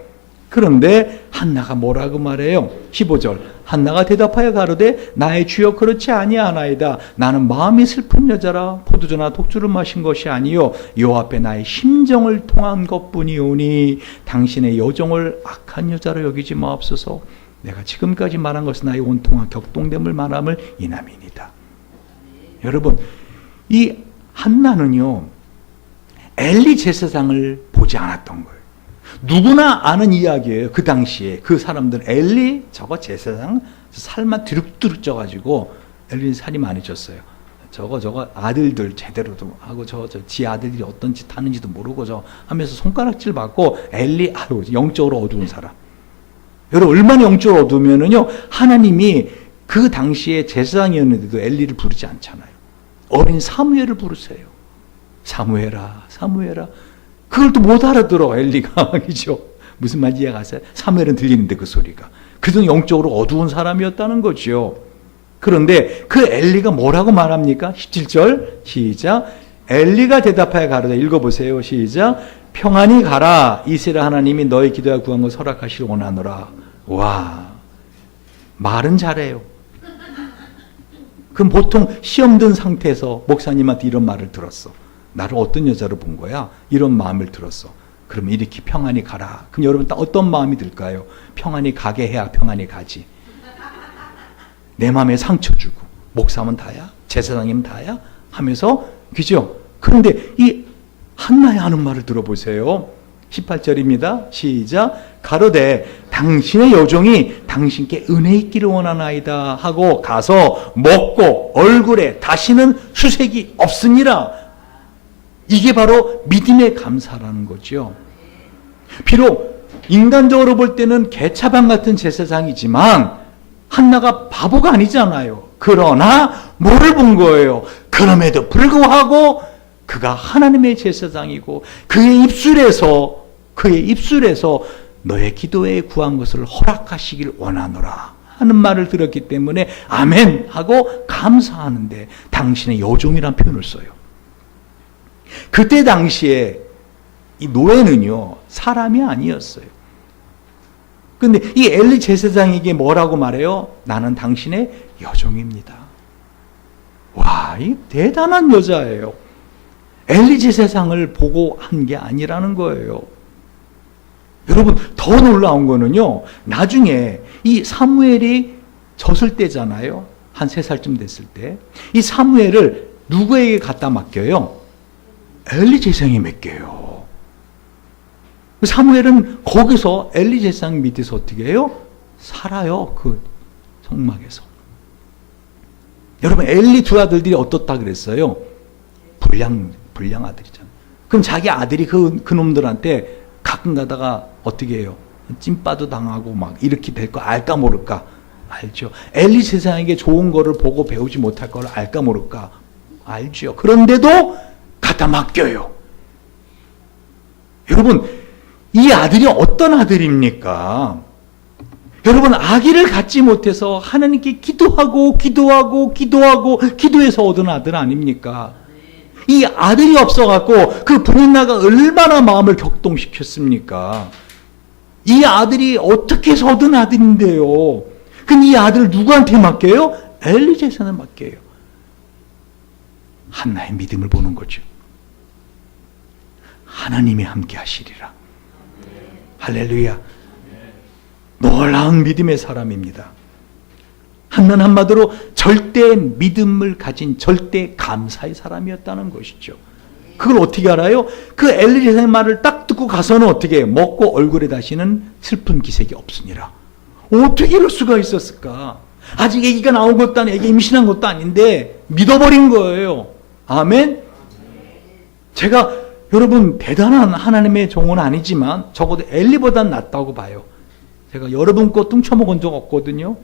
그런데 한나가 뭐라고 말해요? 15절. 한나가 대답하여 가로되 나의 주여 그렇지 아니하나이다. 나는 마음이 슬픈 여자라 포도주나 독주를 마신 것이 아니요 여호와 앞에 나의 심정을 통한 것뿐이오니 당신의 여종을 악한 여자로 여기지 마옵소서. 내가 지금까지 말한 것은 나의 온통한 격동됨을 말함을 이남이니다. 여러분, 이 한나는요 엘리 제사장을 보지 않았던 거예요. 누구나 아는 이야기예요. 그 당시에 그 사람들 엘리 저거 제사장 살만 드륵드륵 쪄가지고 엘리는 살이 많이 쪘어요. 저거 아들들 제대로도 하고 지 아들들이 어떤 짓 하는지도 모르고 저 하면서 손가락질 받고 엘리 아유 영적으로 어두운 사람. 여러분 얼마나 영적으로 어두우면은요 하나님이 그 당시에 제사장이었는데도 엘리를 부르지 않잖아요. 어린 사무엘을 부르세요. 사무엘아 사무엘아. 그걸 또 못 알아들어 엘리가. 그죠? 무슨 말인지 이해가세요? 사무엘은 들리는데 그 소리가. 그들은 영적으로 어두운 사람이었다는 거죠. 그런데 그 엘리가 뭐라고 말합니까? 17절 시작. 엘리가 대답하여 가로되 읽어보세요. 시작. 평안히 가라. 이스라엘 하나님이 너의 기도에 구한 것 허락하시길 원하노라. 와, 말은 잘해요. 그럼 보통 시험 든 상태에서 목사님한테 이런 말을 들었어. 나를 어떤 여자로 본 거야? 이런 마음을 들었어. 그럼 이렇게 평안히 가라. 그럼 여러분 딱 어떤 마음이 들까요? 평안히 가게 해야 평안히 가지. 내 마음에 상처 주고 목사면 다야? 제사장이면 다야? 하면서 그죠? 그런데 이 한나의 하는 말을 들어보세요. 18절입니다. 시작. 가로되 당신의 여종이 당신께 은혜 있기를 원하나이다 하고 가서 먹고 얼굴에 다시는 수색이 없으니라. 이게 바로 믿음의 감사라는 거죠. 비록 인간적으로 볼 때는 개차반 같은 제사장이지만 한나가 바보가 아니잖아요. 그러나 뭐를 본 거예요? 그럼에도 불구하고 그가 하나님의 제사장이고 그의 입술에서 너의 기도에 구한 것을 허락하시길 원하노라 하는 말을 들었기 때문에 아멘 하고 감사하는데 당신의 여종이라는 표현을 써요. 그때 당시에 이 노예는요 사람이 아니었어요. 근데 이 엘리 제사장에게 뭐라고 말해요? 나는 당신의 여종입니다. 와, 이 대단한 여자예요. 엘리 제사장을 보고 한 게 아니라는 거예요. 여러분 더 놀라운 거는요 나중에 이 사무엘이 졌을 때잖아요. 한 3살쯤 됐을 때 이 사무엘을 누구에게 갖다 맡겨요? 엘리 제사장이 맡겨요. 사무엘은 거기서 엘리 제사장 밑에서 어떻게 해요? 살아요. 그 성막에서. 여러분, 엘리 두 아들들이 어떻다 그랬어요? 불량 아들이잖아요. 그럼 자기 아들이 그 놈들한테 가끔 가다가 어떻게 해요? 찐빠도 당하고 막 이렇게 될 거 알까 모를까? 알죠. 엘리 제사장에게 좋은 거를 보고 배우지 못할 걸 알까 모를까? 알죠. 그런데도 갖다 맡겨요. 여러분, 이 아들이 어떤 아들입니까? 여러분, 아기를 갖지 못해서 하나님께 기도해서 얻은 아들 아닙니까? 이 아들이 없어갖고 그 분인나가 얼마나 마음을 격동시켰습니까? 이 아들이 어떻게 해서 얻은 아들인데요? 그럼 이 아들을 누구한테 맡겨요? 엘리 제사장한테 맡겨요. 한나의 믿음을 보는 거죠. 하나님이 함께 하시리라. 할렐루야. 놀라운 믿음의 사람입니다. 한나는 한마디로 절대 믿음을 가진 절대 감사의 사람이었다는 것이죠. 그걸 어떻게 알아요? 그 엘리 제사장 말을 딱 듣고 가서는 어떻게 해요? 먹고 얼굴에 다시는 슬픈 기색이 없으니라. 어떻게 이럴 수가 있었을까? 아직 아기가 나온 것도 아니고 아기 임신한 것도 아닌데 믿어버린 거예요. 아멘? 제가 여러분 대단한 하나님의 종은 아니지만 적어도 엘리보단 낫다고 봐요. 제가 여러분 거 뚱쳐먹은 적 없거든요.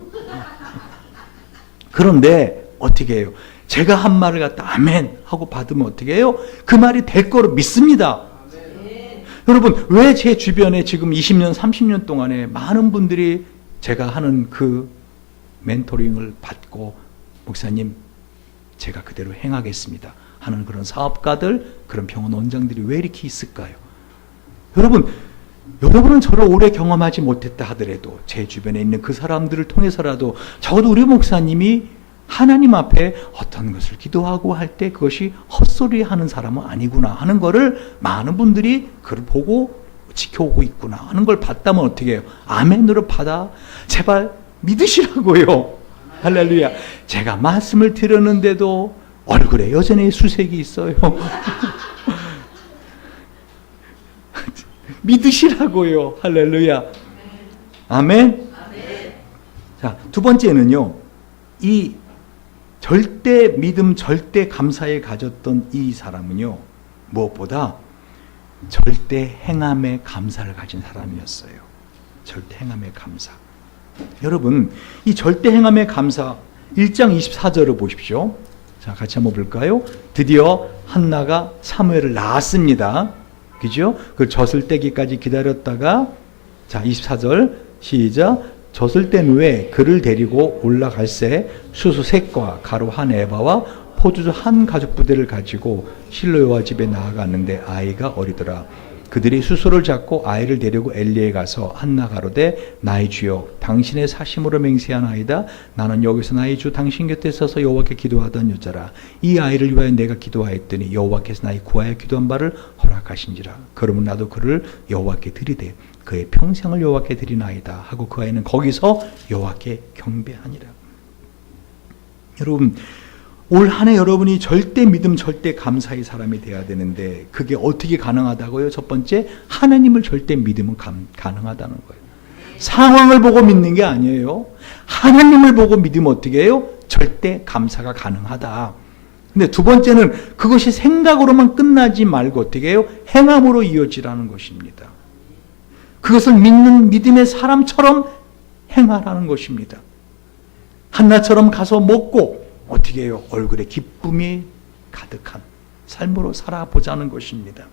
그런데 어떻게 해요? 제가 한 말을 갖다 아멘 하고 받으면 어떻게 해요? 그 말이 될 거로 믿습니다. 여러분, 왜 제 주변에 지금 20년, 30년 동안에 많은 분들이 제가 하는 그 멘토링을 받고 목사님, 제가 그대로 행하겠습니다 하는 그런 사업가들, 그런 병원 원장들이 왜 이렇게 있을까요? 여러분은 저를 오래 경험하지 못했다 하더라도 제 주변에 있는 그 사람들을 통해서라도 적어도 우리 목사님이 하나님 앞에 어떤 것을 기도하고 할 때 그것이 헛소리 하는 사람은 아니구나 하는 거를 많은 분들이 그걸 보고 지켜오고 있구나 하는 걸 봤다면 어떻게 해요? 아멘으로 받아 제발 믿으시라고요. 할렐루야. 제가 말씀을 드렸는데도 얼굴에 여전히 수색이 있어요. 믿으시라고요. 할렐루야. 아멘. 자, 두 번째는요. 이 절대 믿음, 절대 감사에 가졌던 이 사람은요. 무엇보다 절대 행함에 감사를 가진 사람이었어요. 절대 행함에 감사. 여러분, 이 절대 행함에 감사 1장 24절을 보십시오. 자, 같이 한번 볼까요? 드디어 한나가 사무엘을 낳았습니다. 그죠? 그 젖을 떼기까지 기다렸다가 자 24절 시작. 젖을 뗀 후에 그를 데리고 올라갈새 수수 셋과 가루 한 에바와 포도주 한 가죽 부대를 가지고 실로 여호와 집에 나아갔는데 아이가 어리더라. 그들이 수소를 잡고 아이를 데리고 엘리에 가서 한나 가로되 나의 주여 당신의 사심으로 맹세하나이다. 나는 여기서 나의 주 당신 곁에 서서 여호와께 기도하던 여자라. 이 아이를 위하여 내가 기도하였더니 여호와께서 나의 구하여 기도한 바를 허락하신지라. 그러면 나도 그를 여호와께 드리되 그의 평생을 여호와께 드리나이다 하고 그 아이는 거기서 여호와께 경배하니라. 여러분, 올 한 해 여러분이 절대 믿음, 절대 감사의 사람이 되어야 되는데 그게 어떻게 가능하다고요? 첫 번째, 하나님을 절대 믿으면 가능하다는 거예요. 상황을 보고 믿는 게 아니에요. 하나님을 보고 믿으면 어떻게 해요? 절대 감사가 가능하다. 근데 두 번째는 그것이 생각으로만 끝나지 말고 어떻게 해요? 행함으로 이어지라는 것입니다. 그것을 믿는 믿음의 사람처럼 행하라는 것입니다. 한나처럼 가서 먹고 어떻게 해요? 얼굴에 기쁨이 가득한 삶으로 살아보자는 것입니다.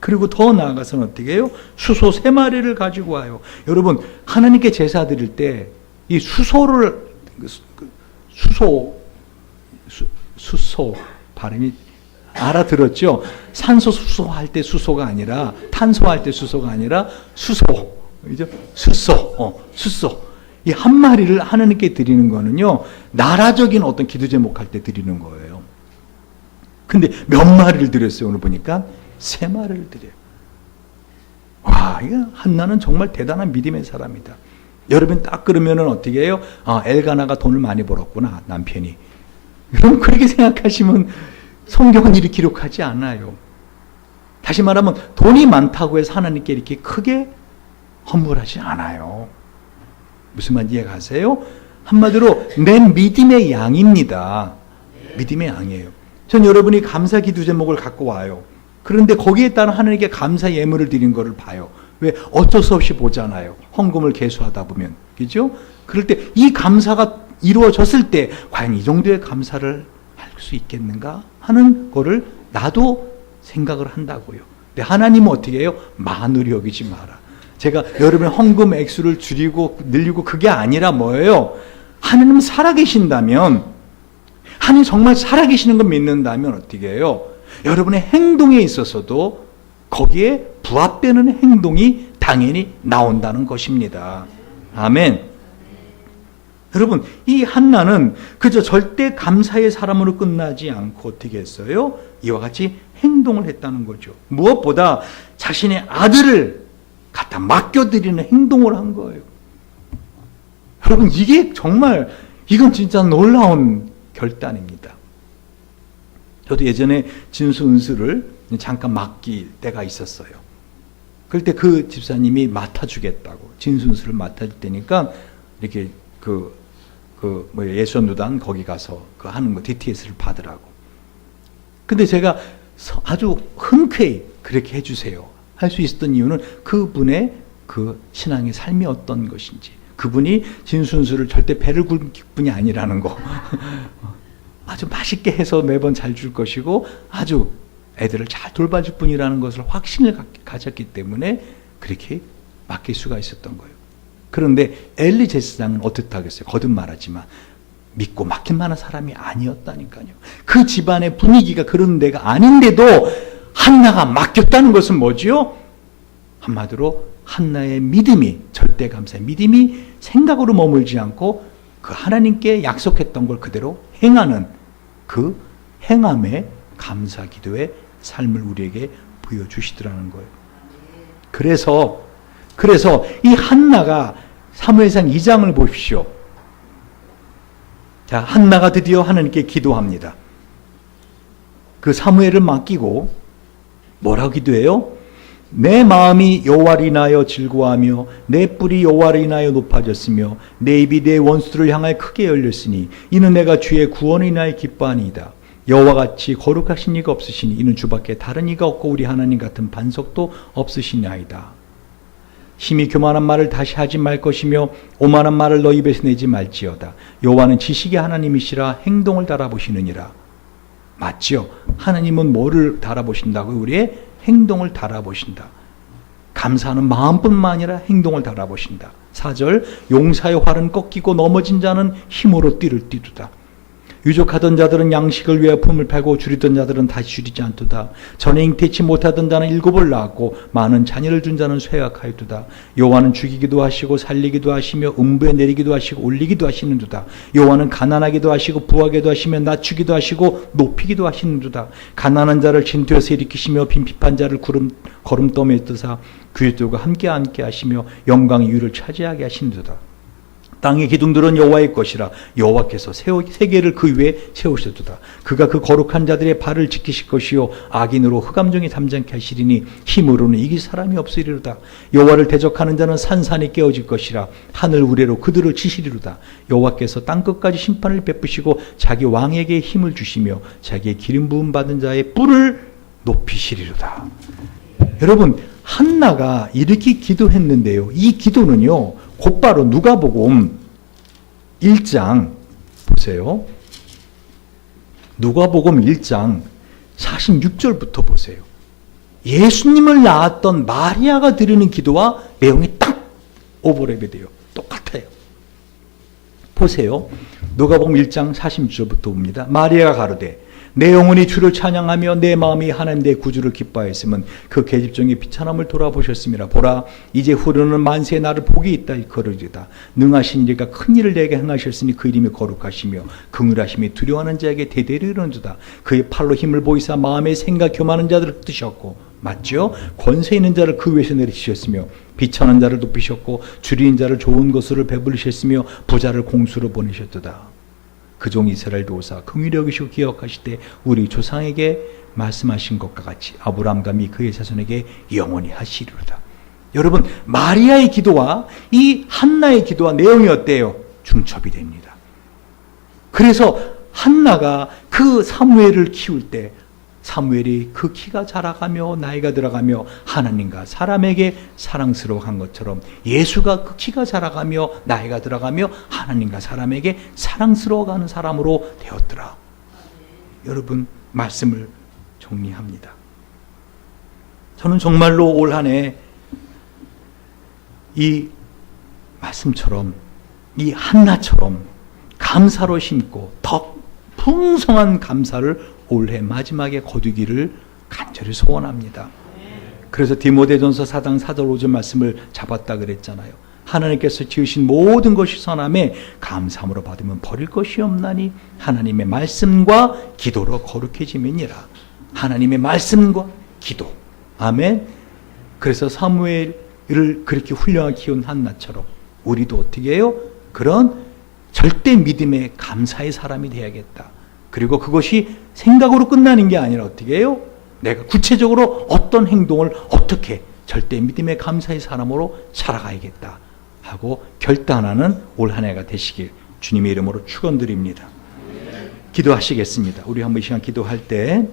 그리고 더 나아가서는 어떻게 해요? 수소 3마리를 가지고 와요. 여러분, 하나님께 제사 드릴 때 이 수소를 수소 발음이 알아들었죠? 산소 수소 할 때 수소가 아니라 탄소 할 때 수소가 아니라 수소. 그죠? 수소. 이 한 마리를 하나님께 드리는 거는요, 나라적인 어떤 기도 제목 할 때 드리는 거예요. 근데 몇 마리를 드렸어요? 오늘 보니까 3마리를 드려요. 와, 이거 한나는 정말 대단한 믿음의 사람이다. 여러분 딱 그러면은 어떻게 해요? 아, 엘가나가 돈을 많이 벌었구나, 남편이. 여러분 그렇게 생각하시면 성경은 이렇게 기록하지 않아요. 다시 말하면 돈이 많다고 해서 하나님께 이렇게 크게 헌물하지 않아요. 무슨 말인지 이해가세요? 한마디로 내 믿음의 양입니다. 믿음의 양이에요. 전 여러분이 감사 기도 제목을 갖고 와요. 그런데 거기에 따른 하나님께 감사 예물을 드린 거를 봐요. 왜? 어쩔 수 없이 보잖아요. 헌금을 계수하다 보면. 그죠? 그럴 때 이 감사가 이루어졌을 때 과연 이 정도의 감사를 할 수 있겠는가 하는 거를 나도 생각을 한다고요. 근데 하나님은 어떻게 해요? 만으로 여기지 마라. 제가 여러분의 헌금 액수를 줄이고 늘리고 그게 아니라 뭐예요? 하나님은 살아계신다면, 하나님 정말 살아계시는 걸 믿는다면 어떻게 해요? 여러분의 행동에 있어서도 거기에 부합되는 행동이 당연히 나온다는 것입니다. 아멘. 여러분, 이 한나는 그저 절대 감사의 사람으로 끝나지 않고 어떻게 했어요? 이와 같이 행동을 했다는 거죠. 무엇보다 자신의 아들을 갖다 맡겨드리는 행동을 한 거예요. 여러분, 이게 정말, 이건 진짜 놀라운 결단입니다. 저도 예전에 진수 은수를 잠깐 맡길 때가 있었어요. 그럴 때 그 집사님이 맡아주겠다고, 진수 은수를 맡아줄 때니까 이렇게 예수전도단 거기 가서 그 하는 거 DTS를 받으라고. 근데 제가 아주 흔쾌히 그렇게 해주세요 할 수 있었던 이유는 그분의 그 신앙의 삶이 어떤 것인지, 그분이 진순수를 절대 배를 굴릴 분이 아니라는 거 아주 맛있게 해서 매번 잘 줄 것이고 아주 애들을 잘 돌봐줄 분이라는 것을 확신을 가졌기 때문에 그렇게 맡길 수가 있었던 거예요. 그런데 엘리 제사장은 어떻다 하겠어요? 거듭 말하지만 믿고 맡길 만한 사람이 아니었다니까요. 그 집안의 분위기가 그런 데가 아닌데도 한나가 맡겼다는 것은 뭐지요? 한마디로 한나의 믿음이, 절대 감사의 믿음이 생각으로 머물지 않고 그 하나님께 약속했던 걸 그대로 행하는 그 행함의 감사 기도의 삶을 우리에게 보여주시더라는 거예요. 그래서 이 한나가 사무엘상 2장을 보십시오. 자, 한나가 드디어 하나님께 기도합니다. 그 사무엘을 맡기고 뭐라고 기도해요? 내 마음이 여호와를 인하여 즐거워하며 내 뿔이 여호와를 인하여 높아졌으며 내 입이 내 원수들을 향하여 크게 열렸으니 이는 내가 주의 구원을 인하여 기뻐하니이다. 여호와같이 거룩하신 이가 없으시니 이는 주밖에 다른 이가 없고 우리 하나님 같은 반석도 없으시나이다. 심히 교만한 말을 다시 하지 말 것이며 오만한 말을 너 입에서 내지 말지어다. 여호와는 지식의 하나님이시라 행동을 달아보시느니라. 맞죠? 하나님은 뭐를 달아보신다고? 우리의 행동을 달아보신다. 감사하는 마음뿐만 아니라 행동을 달아보신다. 4절, 용사의 활은 꺾이고 넘어진 자는 힘으로 띠를 띠두다. 유족하던 자들은 양식을 위하여 품을 팔고 줄이던 자들은 다시 줄이지 않도다. 전에 잉태치 못하던 자는 7을 낳았고 많은 자녀를 준 자는 쇠약하였도다. 여호와는 죽이기도 하시고 살리기도 하시며 음부에 내리기도 하시고 올리기도 하시는도다. 여호와는 가난하기도 하시고 부하게도 하시며 낮추기도 하시고 높이기도 하시는도다. 가난한 자를 진토에서 일으키시며 빈핍한 자를 거름떠에 뜨사 그리스도가 함께 하시며 영광의 위를 차지하게 하시는도다. 땅의 기둥들은 여호와의 것이라. 여호와께서 세계를 그 위에 세우셨도다. 그가 그 거룩한 자들의 발을 지키실 것이요 악인으로 흑암종이 잠잠케 하시리니 힘으로는 이길 사람이 없으리로다. 여호와를 대적하는 자는 산산이 깨어질 것이라. 하늘 우레로 그들을 치시리로다. 여호와께서 땅끝까지 심판을 베푸시고 자기 왕에게 힘을 주시며 자기의 기름 부음 받은 자의 뿔을 높이시리로다. 여러분, 한나가 이렇게 기도했는데요, 이 기도는요 곧바로 누가복음 1장 보세요. 누가복음 1장 46절부터 보세요. 예수님을 낳았던 마리아가 드리는 기도와 내용이 딱 오버랩이 돼요. 똑같아요. 보세요. 누가복음 1장 46절부터 봅니다. 마리아가 가로되 내 영혼이 주를 찬양하며 내 마음이 하나님 내 구주를 기뻐하였으면 그 계집종의 비천함을 돌아보셨음이라. 보라, 이제 후로는 만세의 나를 복이 있다 일컬으리다. 능하신 이가 큰 일을 내게 행하셨으니 그 이름이 거룩하시며 긍휼하심이 두려워하는 자에게 대대로 이르는도다. 그의 팔로 힘을 보이사 마음의 생각 교만한 자들을 뜨셨고, 맞죠? 권세 있는 자를 그 위에서 내리시셨으며 비천한 자를 높이셨고 줄인 자를 좋은 것으로 배불리셨으며 부자를 공수로 보내셨도다. 그종 이스라엘 도우사 긍휼히 여기시고 기억하시되 우리 조상에게 말씀하신 것과 같이 아브라함과 미 그의 자손에게 영원히 하시리로다. 여러분, 마리아의 기도와 이 한나의 기도와 내용이 어때요? 중첩이 됩니다. 그래서 한나가 그 사무엘을 키울 때 사무엘이 그 키가 자라가며 나이가 들어가며 하나님과 사람에게 사랑스러워한 것처럼 예수가 그 키가 자라가며 나이가 들어가며 하나님과 사람에게 사랑스러워가는 사람으로 되었더라. 여러분, 말씀을 정리합니다. 저는 정말로 올 한 해 이 말씀처럼 이 한나처럼 감사로 심고 더 풍성한 감사를 올해 마지막에 거두기를 간절히 소원합니다. 그래서 디모데전서 4장 4절 5절 말씀을 잡았다 그랬잖아요. 하나님께서 지으신 모든 것이 선함에 감사함으로 받으면 버릴 것이 없나니 하나님의 말씀과 기도로 거룩해짐이니라. 하나님의 말씀과 기도. 아멘. 그래서 사무엘을 그렇게 훌륭하게 키운 한나처럼 우리도 어떻게 해요? 그런 절대 믿음의 감사의 사람이 되어야겠다. 그리고 그것이 생각으로 끝나는 게 아니라 어떻게 해요? 내가 구체적으로 어떤 행동을 어떻게 절대 믿음의 감사의 사람으로 살아가야겠다 하고 결단하는 올 한 해가 되시길 주님의 이름으로 축원드립니다. 기도하시겠습니다. 우리 한번 이 시간 기도할 때